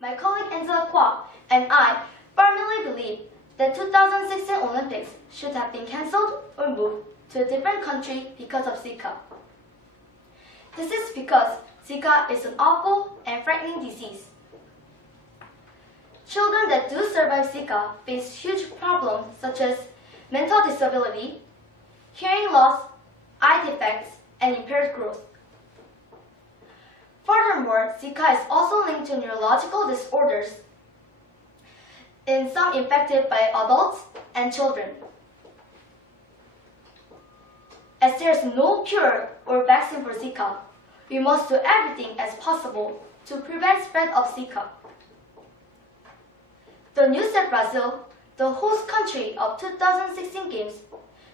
My colleague Angela Kwok and I firmly believe the 2016 Olympics should have been cancelled or moved to a different country because of Zika. This is because Zika is an awful and frightening disease. Children that do survive Zika face huge problems such as mental disability, hearing loss, eye defects, and impaired growth. Furthermore, Zika is also linked to neurological disorders in some infected by adults and children. As there is no cure or vaccine for Zika, we must do everything as possible to prevent spread of Zika. The news that Brazil, the host country of 2016 Games,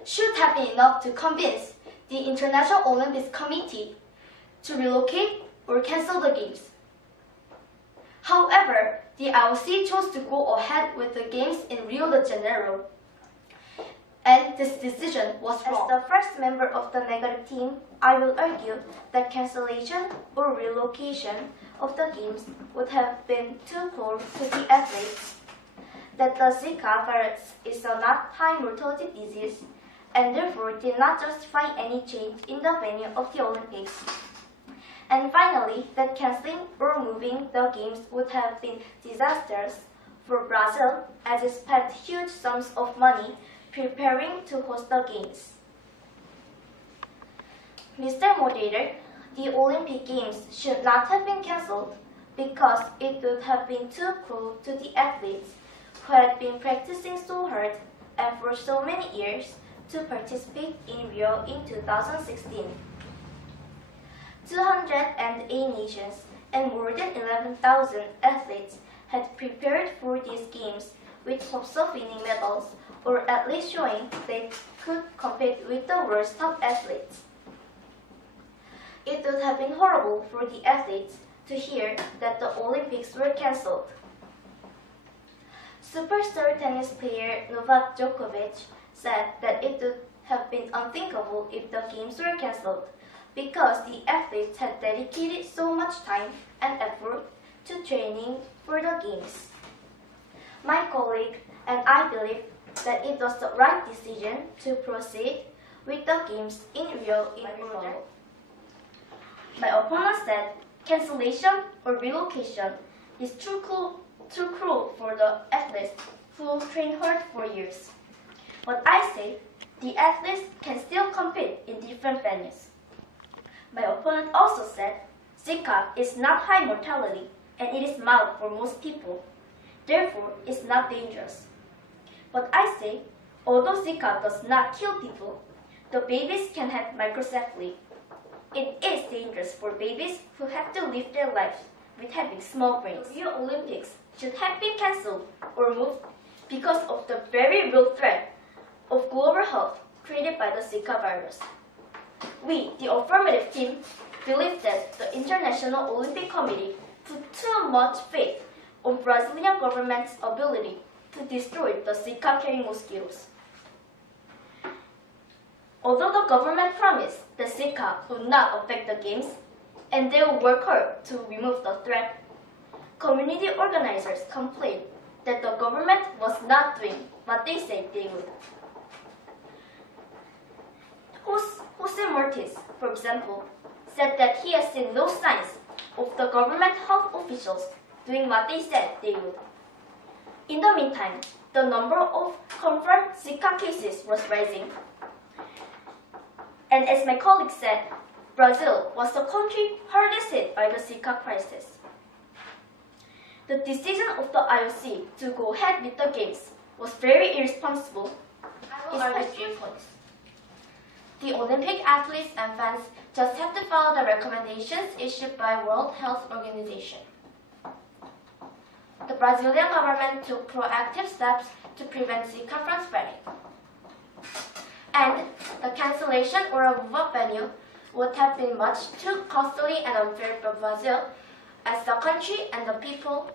should have been enough to convince the International Olympics Committee to relocate or cancel the Games. However, the IOC chose to go ahead with the Games in Rio de Janeiro, and this decision was wrong. As the first member of the negative team, I will argue that cancellation or relocation of the Games would have been too cruel to the athletes, that the Zika virus is a not high mortality disease and therefore did not justify any change in the venue of the Olympics. And finally, that cancelling or moving the Games would have been disastrous for Brazil as it spent huge sums of money preparing to host the Games. Mr. Moderator, the Olympic Games should not have been cancelled because it would have been too cruel to the athletes who had been practicing so hard and for so many years to participate in Rio in 2016. 208 nations and more than 11,000 athletes had prepared for these Games with hopes of winning medals or at least showing they could compete with the world's top athletes. It would have been horrible for the athletes to hear that the Olympics were cancelled. Superstar tennis player Novak Djokovic said that it would have been unthinkable if the Games were cancelled because the athletes had dedicated so much time and effort to training for the Games. My colleague and I believe that it was the right decision to proceed with the Games in Rio in order. My opponent said cancellation or relocation is too cruel for the athletes who trained hard for years. But I say the athletes can still compete in different venues. My opponent also said Zika is not high mortality and it is mild for most people. Therefore, it's not dangerous. But I say, although Zika does not kill people, the babies can have microcephaly. It is dangerous for babies who have to live their lives with having small brains. The Rio Olympics should have been cancelled or moved because of the very real threat of global health created by the Zika virus. We, the affirmative team, believe that the International Olympic Committee put too much faith on Brazilian government's ability to destroy the Zika-carrying mosquitoes. Although the government promised that Zika would not affect the Games, and they will work hard to remove the threat, community organizers complained that the government was not doing what they said they would. Jose Mortis, for example, said that he has seen no signs of the government health officials doing what they said they would. In the meantime, the number of confirmed Zika cases was rising. And as my colleague said, Brazil was the country hardest hit by the Zika crisis. The decision of the IOC to go ahead with the Games was very irresponsible. I will argue 3 points. The Olympic athletes and fans just have to follow the recommendations issued by World Health Organization. The Brazilian government took proactive steps to prevent Zika from spreading. And the cancellation or a move-up venue would have been much too costly and unfair for Brazil, as the country and the people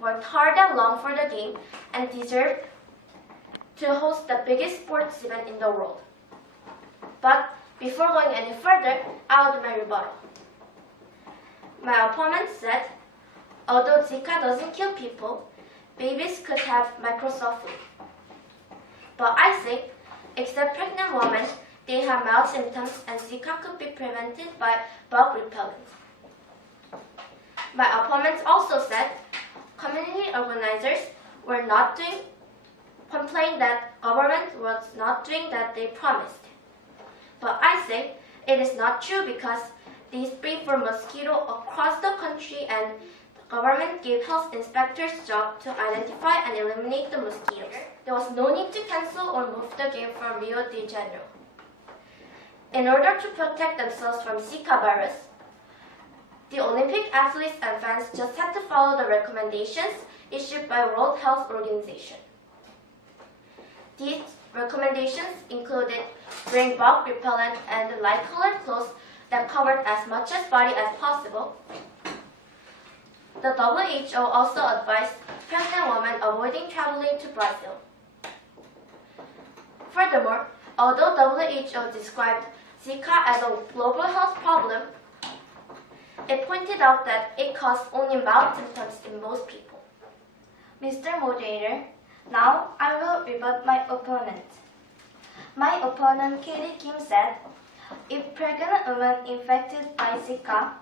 worked hard and long for the game and deserved to host the biggest sports event in the world. But before going any further, I'll do my rebuttal. My opponent said Although Zika doesn't kill people, babies could have microsoft flu. But I say, except pregnant women, they have mild symptoms and Zika could be prevented by bug repellent. My opponents also said community organizers were not complained that government was not doing that they promised. But I say it is not true because they sprayed for mosquito across the country and the government gave health inspectors job to identify and eliminate the mosquitoes. There was no need to cancel or move the game from Rio de Janeiro. In order to protect themselves from Zika virus, the Olympic athletes and fans just had to follow the recommendations issued by World Health Organization. These recommendations included wearing bug repellent and light-colored clothes that covered as much as body as possible. The WHO also advised pregnant women avoiding traveling to Brazil. Furthermore, although WHO described Zika as a global health problem, it pointed out that it caused only mild symptoms in most people. Mr. Moderator, now I will rebut my opponent. My opponent Katie Kim said, if pregnant women infected by Zika,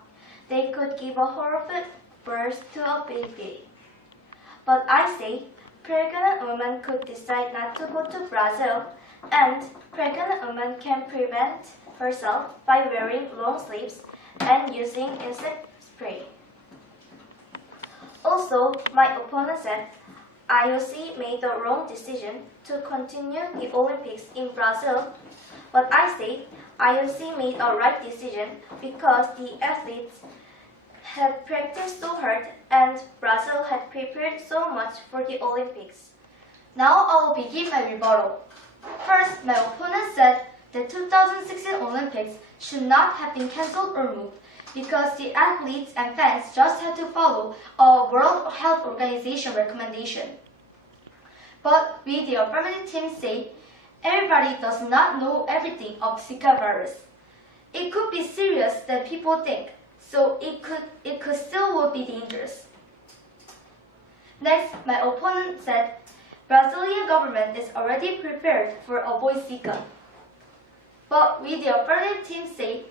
they could give a horrific birth to a baby. But I say, pregnant women could decide not to go to Brazil, and pregnant women can prevent herself by wearing long sleeves and using insect spray. Also, my opponent said IOC made the wrong decision to continue the Olympics in Brazil, but I say IOC made a right decision because the athletes had practiced so hard and Brazil had prepared so much for the Olympics. Now I will begin my rebuttal. First, my opponent said the 2016 Olympics should not have been cancelled or moved because the athletes and fans just had to follow a World Health Organization recommendation. But we, the affirmative team, say everybody does not know everything of Zika virus. It could be serious than people think, so it could still would be dangerous. Next, my opponent said Brazilian government is already prepared for avoid Zika. But we, the affirmative team, say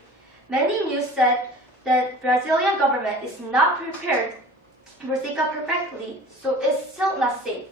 many news said that Brazilian government is not prepared for Zika perfectly, so it's still not safe.